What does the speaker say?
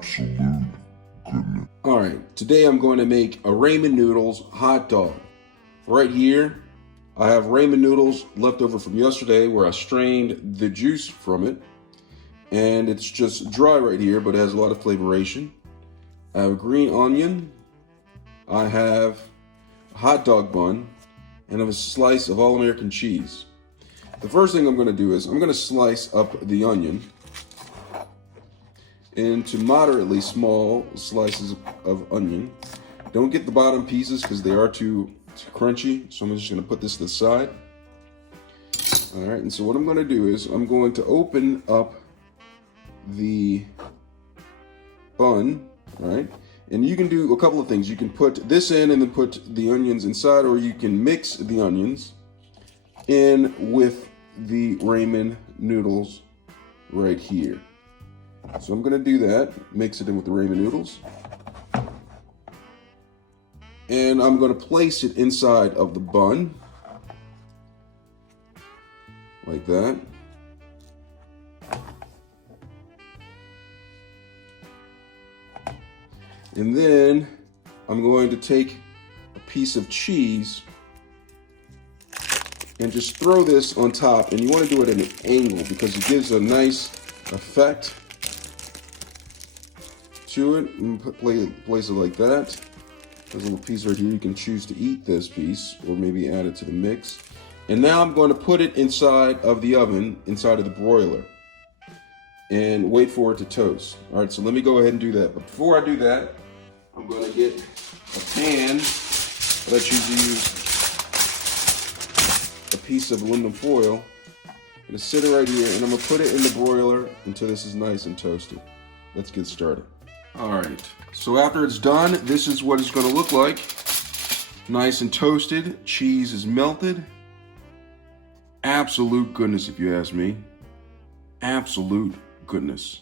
absolute goodness. Alright, today I'm going to make a Ramen Noodles Hot Dog. Right here, I have ramen noodles left over from yesterday where I strained the juice from it. And it's just dry right here, but it has a lot of flavoration. I have a green onion. I have a hot dog bun. And I have a slice of all-American cheese. The first thing I'm going to do is I'm going to slice up the onion into moderately small slices of onion. Don't get the bottom pieces because they are too crunchy, so I'm just going to put this to the side. All right, and so what I'm going to do is I'm going to open up the bun, right? And you can do a couple of things. You can put this in and then put the onions inside, or you can mix the onions in with the ramen noodles right here. So I'm going to do that, mix it in with the ramen noodles. And I'm going to place it inside of the bun, like that. And then I'm going to take a piece of cheese and just throw this on top. And you want to do it at an angle because it gives a nice effect to it. And place it like that. There's a little piece right here. You can choose to eat this piece or maybe add it to the mix. And now I'm going to put it inside of the oven, inside of the broiler, and wait for it to toast. All right, so let me go ahead and do that. But before I do that, I'm going to get a pan that I choose to use a piece of aluminum foil. I'm going to sit it right here, and I'm going to put it in the broiler until this is nice and toasted. Let's get started. All right, so after it's done, this is what it's going to look like. Nice and toasted. Cheese is melted. Absolute goodness, if you ask me. Absolute goodness.